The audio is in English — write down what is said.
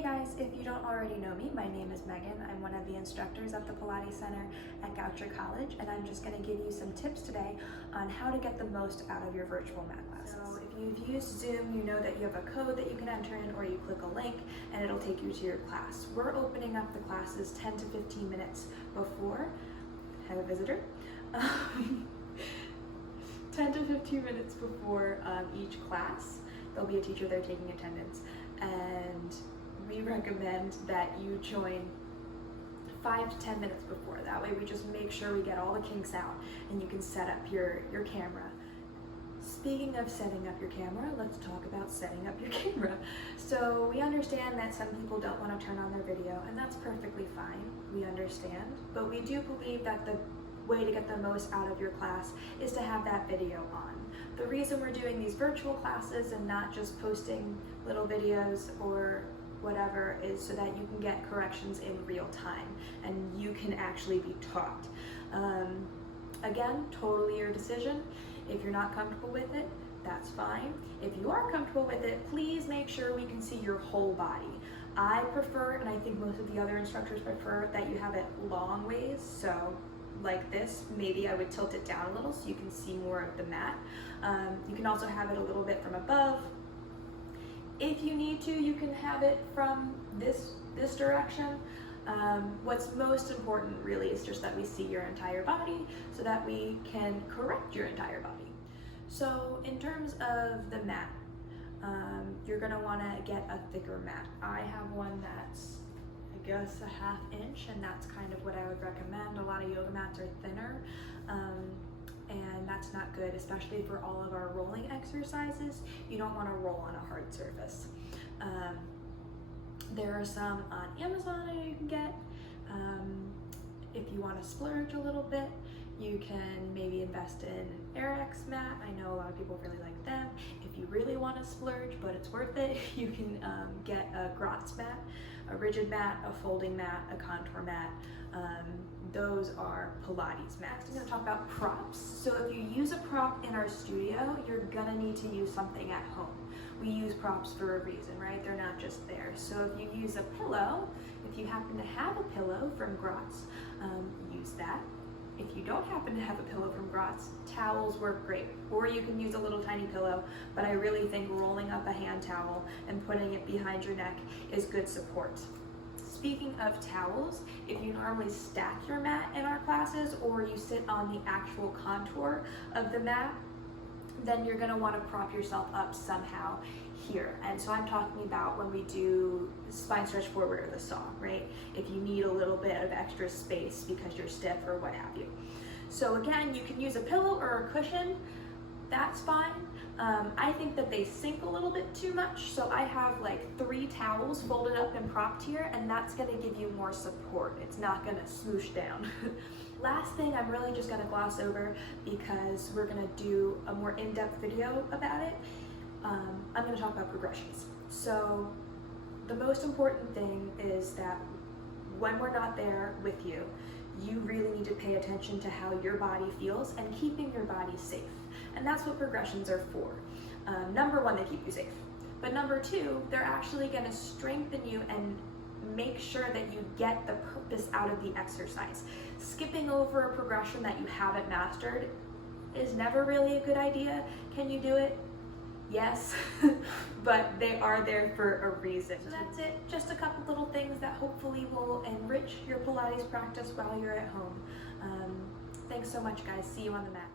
Hey guys, if you don't already know me, my name is Megan. I'm one of the instructors at the Pilates Center at Goucher College, and I'm just going to give you some tips today on how to get the most out of your virtual mat classes. So if you've used Zoom, you know that you have a code that you can enter in, or you click a link and it'll take you to your class. We're opening up the classes 10 to 15 minutes before. Have a visitor. 10 to 15 minutes before each class. There'll be a teacher there taking attendance, and we recommend that you join 5 to 10 minutes before. That way we just make sure we get all the kinks out and you can set up your camera. Speaking of setting up your camera, let's talk about setting up your camera. So we understand that some people don't want to turn on their video, and that's perfectly fine. We understand, but we do believe that the way to get the most out of your class is to have that video on. The reason we're doing these virtual classes and not just posting little videos or whatever is so that you can get corrections in real time and you can actually be taught. Again, totally your decision. If you're not comfortable with it, that's fine. If you are comfortable with it, please make sure we can see your whole body. I prefer, and I think most of the other instructors prefer, that you have it long ways. So like this, maybe I would tilt it down a little so you can see more of the mat. You can also have it a little bit from above. If you need to, you can have it from this direction. What's most important really is just that we see your entire body so that we can correct your entire body. So in terms of the mat, you're gonna wanna get a thicker mat. I have one that's, I guess, a 1/2 inch, and that's kind of what I would recommend. A lot of yoga mats are thinner, and that's not good, especially for all of our rolling exercises. You don't want to roll on a hard surface. There are some on Amazon that you can get. If you want to splurge a little bit, you can maybe invest in an Airx mat. I know a lot of people really like them. If you really want to splurge, but it's worth it, you can get a Grotz mat, a rigid mat, a folding mat, a contour mat. Those are Pilates mats. I'm going to talk about props. So if you use a prop in our studio, you're going to need to use something at home. We use props for a reason, right? They're not just there. So if you use a pillow, if you happen to have a pillow from Grotz, use that. If you don't happen to have a pillow from Grotz, towels work great. Or you can use a little tiny pillow, but I really think rolling up a hand towel and putting it behind your neck is good support. Speaking of towels, if you normally stack your mat in our classes or you sit on the actual contour of the mat, then you're gonna wanna prop yourself up somehow here. And so I'm talking about when we do spine stretch forward or the saw, right? If you need a little bit of extra space because you're stiff or what have you. So again, you can use a pillow or a cushion, that's fine. I think that they sink a little bit too much, so I have like 3 towels folded up and propped here, and that's gonna give you more support. It's not gonna smoosh down. Last thing I'm really just gonna gloss over because we're gonna do a more in-depth video about it. I'm gonna talk about progressions. So the most important thing is that when we're not there with you, you really need to pay attention to how your body feels and keeping your body safe. And that's what progressions are for. Number 1, they keep you safe. But number 2, they're actually gonna strengthen you and make sure that you get the purpose out of the exercise. Skipping over a progression that you haven't mastered is never really a good idea. Can you do it? Yes, but they are there for a reason. So that's it, just a couple little things that hopefully will enrich your Pilates practice while you're at home. Thanks so much, guys. See you on the mat.